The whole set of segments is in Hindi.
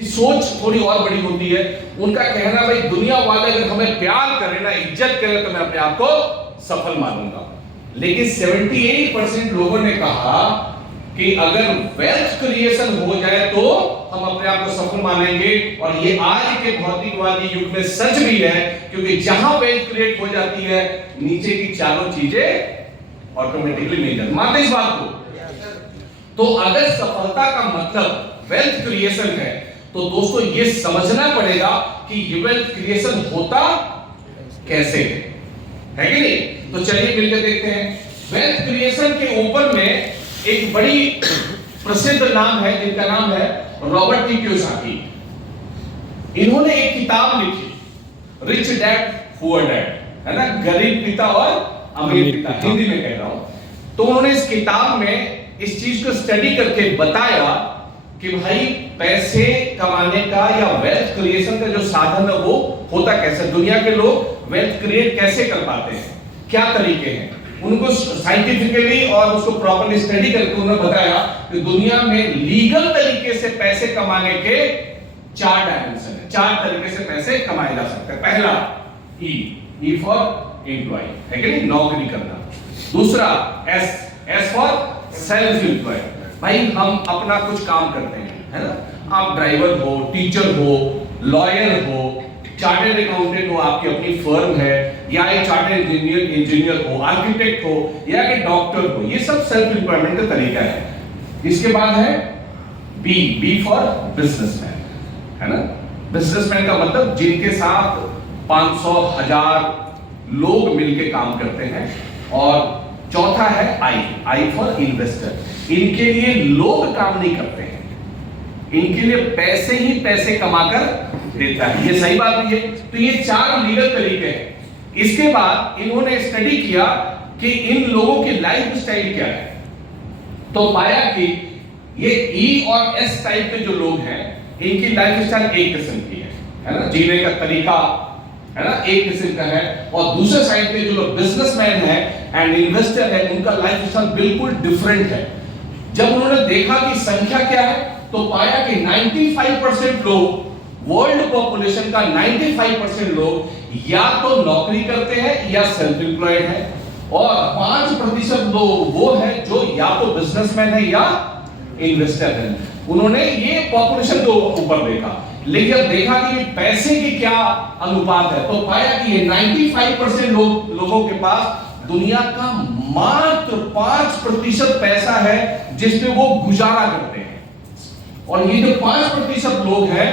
सोच थोड़ी और बड़ी होती है। उनका कहना भाई दुनिया वाले अगर हमें प्यार करें ना, इज्जत करें, तो मैं अपने आप को सफल मानूंगा। लेकिन 78% लोगों ने कहा कि अगर वेल्थ क्रिएशन हो जाए तो हम अपने आप को सफल मानेंगे। और ये आज के भौतिकवादी युग में सच भी है, क्योंकि जहां वेल्थ क्रिएट हो जाती है नीचे की चारों चीजें ऑटोमेटिकली मिल जाती। मानते इस बात को? तो अगर सफलता का मतलब वेल्थ क्रिएशन है तो दोस्तों ये समझना पड़ेगा कि ये वेल्थ क्रिएशन होता कैसे है कि नहीं। तो चलिए मिलकर देखते हैं। वेल्थ क्रिएशन के ऊपर में एक बड़ी प्रसिद्ध नाम है जिनका नाम है रॉबर्ट टी कियोसाकी। इन्होंने एक किताब लिखी, रिच डैड पुअर डैड, है ना, गरीब पिता और अमीर पिता, हिंदी में कह रहा हूं। तो उन्होंने इस किताब में इस चीज को स्टडी करके बताया कि भाई पैसे कमाने का या वेल्थ क्रिएशन का जो साधन है वो होता कैसे, दुनिया के लोग वेल्थ क्रिएट कैसे कर पाते हैं, क्या तरीके हैं। उनको साइंटिफिकली और उसको प्रॉपर्ली स्टडी करके उन्होंने बताया कि दुनिया में लीगल तरीके से पैसे कमाने के 4 डायमेंशन है, 4 तरीके से पैसे कमाए जा सकते हैं। पहला ई फॉर एम्प्लॉय, है कि नहीं, नौकरी करना। दूसरा एस फॉर सेल्फ एम्प्लॉयड, भाई हम अपना कुछ काम करते हैं, है ना। आप ड्राइवर हो, टीचर हो, लॉयर हो, चार्टर्ड अकाउंटेंट हो, आपकी अपनी फर्म है, या एक चार्टर्ड इंजीनियर हो, आर्किटेक्ट हो, या कि डॉक्टर हो, ये सब सेल्फ एम्प्लॉयमेंट का तरीका है। इसके बाद है बी फॉर बिजनेसमैन, है ना। बिजनेसमैन का मतलब जिनके साथ 500 1000 लोग मिलकर काम करते हैं। और चौथा है आई फॉर इन्वेस्टर, इनके लिए लोग काम नहीं करते हैं, इनके लिए पैसे ही पैसे कमाकर देता है। ये सही बात भी है। तो ये 4 लीगल तरीके हैं। इसके बाद इन्होंने स्टडी किया कि इन लोगों की लाइफ स्टाइल क्या है। तो पाया कि ये ई और एस टाइप के जो लोग हैं इनकी लाइफ स्टाइल एक किस्म की है ना, जीने का तरीका, है ना, एक किस्म का है। और दूसरे साइड पे जो लोग बिजनेसमैन है एंड इन्वेस्टर है उनका लाइफ स्टाइल बिल्कुल डिफरेंट है। जब उन्होंने देखा कि संख्या क्या है तो पाया कि 95% लोग, वर्ल्ड पॉपुलेशन का 95% लोग या तो नौकरी करते हैं या सेल्फ एम्प्लॉयड है, और 5% लोग वो है जो या तो बिजनेसमैन है या इन्वेस्टर है। उन्होंने ये पॉपुलेशन को ऊपर देखा, लेकिन जब देखा कि पैसे की क्या अनुपात है तो पाया कि ये 95% लोगों के पास दुनिया का मात्र 5% पैसा है जिसपे वो गुजारा करते हैं। और ये जो 5% लोग हैं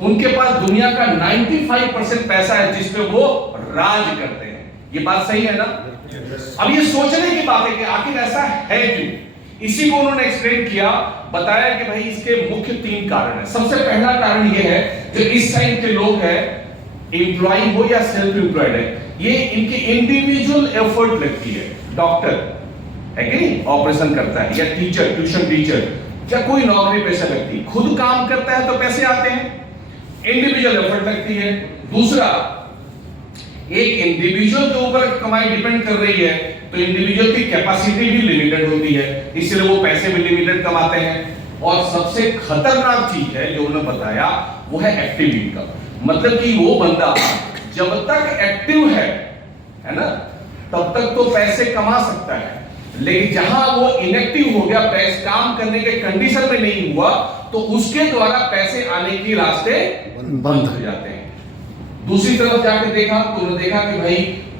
उनके पास दुनिया का 95% पैसा है जिसपे वो राज करते हैं। ये बात सही है ना। अब ये सोचने की बात है कि आखिर ऐसा है क्यों। इसी को उन्होंने एक्सप्लेन किया, बताया कि भाई इसके मुख्य 3 कारण है। सबसे पहला कारण ये है जो इस साइड के लोग हैं, एम्प्लॉय हो या सेल्फ एम्प्लॉयड है, ये इनकी इंडिविजुअल एफर्ट लगती है। डॉक्टर है कि नहीं, ऑपरेशन करता है, या टीचर, ट्यूशन टीचर, या कोई नौकरी पेशा लगती है, खुद काम करता है तो पैसे आते हैं, इंडिविजुअल एफर्ट लगती है। दूसरा, एक इंडिविजुअल के ऊपर कमाई डिपेंड कर रही है तो इंडिविजुअल की कैपेसिटी भी लिमिटेड होती है, इसलिए वो पैसे भी लिमिटेड कमाते हैं। और सबसे खतरनाक चीज है जो उन्होंने बताया वो है एक्टिव इनकम, मतलब कि वो बंदा जब तक एक्टिव है ना, तब तक तो पैसे कमा सकता है, लेकिन जहां वो इनएक्टिव हो गया, पैसे काम करने के कंडीशन में नहीं हुआ, तो उसके द्वारा पैसे आने के रास्ते बंद हो जाते हैं। दूसरी तरफ जाके देखा तो उन्होंने देखा कि भाई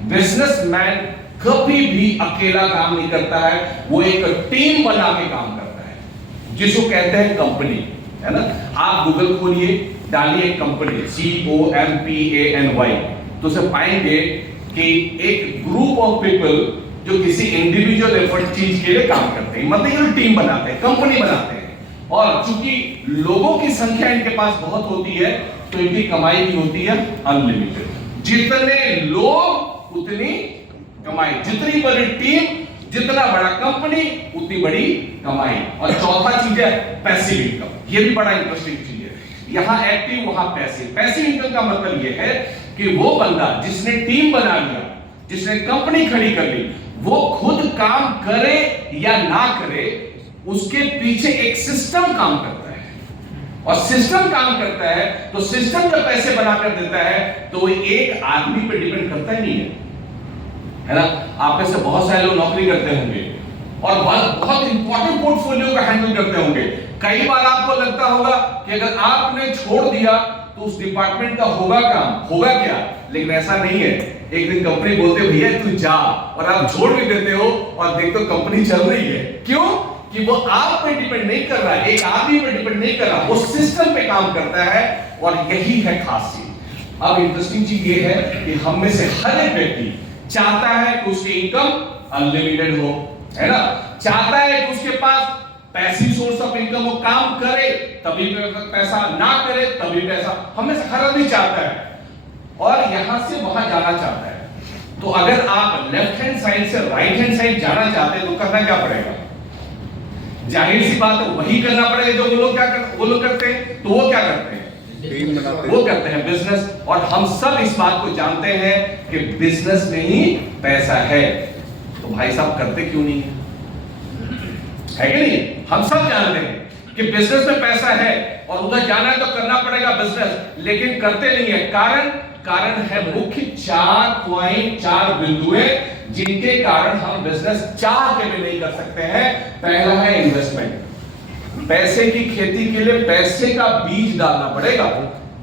बिजनेसमैन कभी भी अकेला काम नहीं करता है, वो एक टीम बना के काम करता है, जिसको कहते हैं कंपनी, है ना। आप गूगल खोलिए, डालिए कंपनी, COMPANY, तो उसे पाएंगे कि एक ग्रुप ऑफ पीपल जो किसी इंडिविजुअल एफर्ट चीज के लिए काम करते हैं, मतलब ये टीम बनाते हैं, कंपनी बनाते हैं। और चूंकि लोगों की संख्या इनके पास बहुत होती है तो इनकी कमाई भी होती है अनलिमिटेड। जितने लोग उतनी कमाई, जितनी बड़ी टीम, जितना बड़ा कंपनी उतनी बड़ी कमाई। और चौथा चीज है पैसिव इनकम, ये भी बड़ा इंटरेस्टिंग चीज है। यहां एक्टिव वहां पैसिव। पैसिव इनकम का मतलब ये है कि वो बंदा जिसने टीम बना लिया, जिसने कंपनी खड़ी कर ली, वो खुद काम करे या ना करे उसके पीछे एक सिस्टम काम करता है। और सिस्टम काम करता है तो सिस्टम जब पैसे बनाकर देता है तो वो एक आदमी पे डिपेंड करता ही नहीं है ना। आप में से बहुत सारे लोग नौकरी करते होंगे और बहुत इंपॉर्टेंट पोर्टफोलियो का हैंडल करते होंगे। कई बार आपको लगता होगा कि अगर आपने छोड़ दिया तो उस डिपार्टमेंट का होगा काम, होगा क्या, लेकिन ऐसा नहीं है। एक दिन कंपनी बोलते भैया तू जा, और आप छोड़ भी देते हो और देखते हो कंपनी चल रही है। क्यों? कि वो आप पे डिपेंड नहीं कर रहा है, एक आदमी पे डिपेंड नहीं कर रहा, वो सिस्टम पे काम करता है। और यही है खास चीज। अब इंटरेस्टिंग चीज ये है कि हम में से हर एक व्यक्ति चाहता है कि उसकी इनकम अनलिमिटेड हो, है ना, चाहता है कि उसके पास पैसिव सोर्स ऑफ इनकम हो, काम करे तभी पैसा, ना करे तभी पैसा, हमें से हर आदमी चाहता है और यहां से वहां जाना चाहता है। तो अगर आप लेफ्ट हैंड साइड से राइट हैंड साइड जाना चाहते हैं तो करना क्या पड़ेगा? जाहिर सी बात है वही करना पड़ेगा जो वो लोग करते हैं। तो वो क्या करते हैं? वो करते हैं बिजनेस। और हम सब इस बात को जानते हैं कि बिजनेस में ही पैसा है। तो भाई साहब करते क्यों नहीं है कि नहीं? हम सब जानते हैं कि बिजनेस में पैसा है और उधर जाना है तो करना पड़ेगा बिजनेस, लेकिन करते नहीं है। कारण है मुख्य 4 बिंदु है जिनके कारण हम बिजनेस चाह के भी नहीं कर सकते हैं। पहला है इन्वेस्टमेंट। पैसे की खेती के लिए पैसे का बीज डालना पड़ेगा।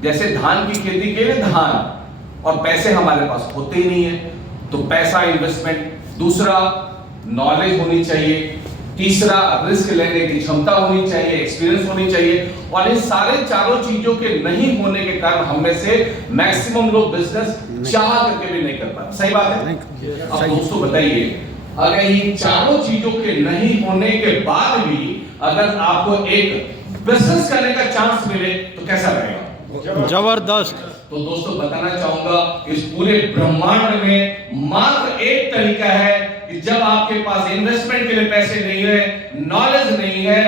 जैसे धान की खेती के लिए धान, और पैसे हमारे पास होते ही नहीं है, तो पैसा इन्वेस्टमेंट। दूसरा नॉलेज होनी चाहिए। तीसरा रिस्क लेने की क्षमता होनी चाहिए, एक्सपीरियंस होनी चाहिए। और इन सारे चारों चीजों के नहीं होने के कारण हम में से मैक्सिमम लोग बिजनेस चाह करके भी नहीं कर पाते। सही बात है? अब दोस्तों बताइए, अगर इन चारों चीजों के नहीं होने के बाद भी अगर आपको एक बिजनेस करने का चांस मिले तो कैसा रहेगा? जबरदस्त। तो दोस्तों बताना चाहूंगा इस पूरे ब्रह्मांड में मात्र एक तरीका है कि जब आपके पास इन्वेस्टमेंट के लिए पैसे नहीं है, नॉलेज नहीं है,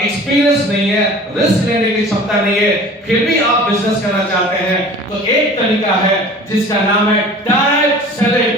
एक्सपीरियंस नहीं है, रिस्क लेने की क्षमता नहीं है, फिर भी आप बिजनेस करना चाहते हैं, तो एक तरीका है जिसका नाम है डायरेक्ट सेलिंग।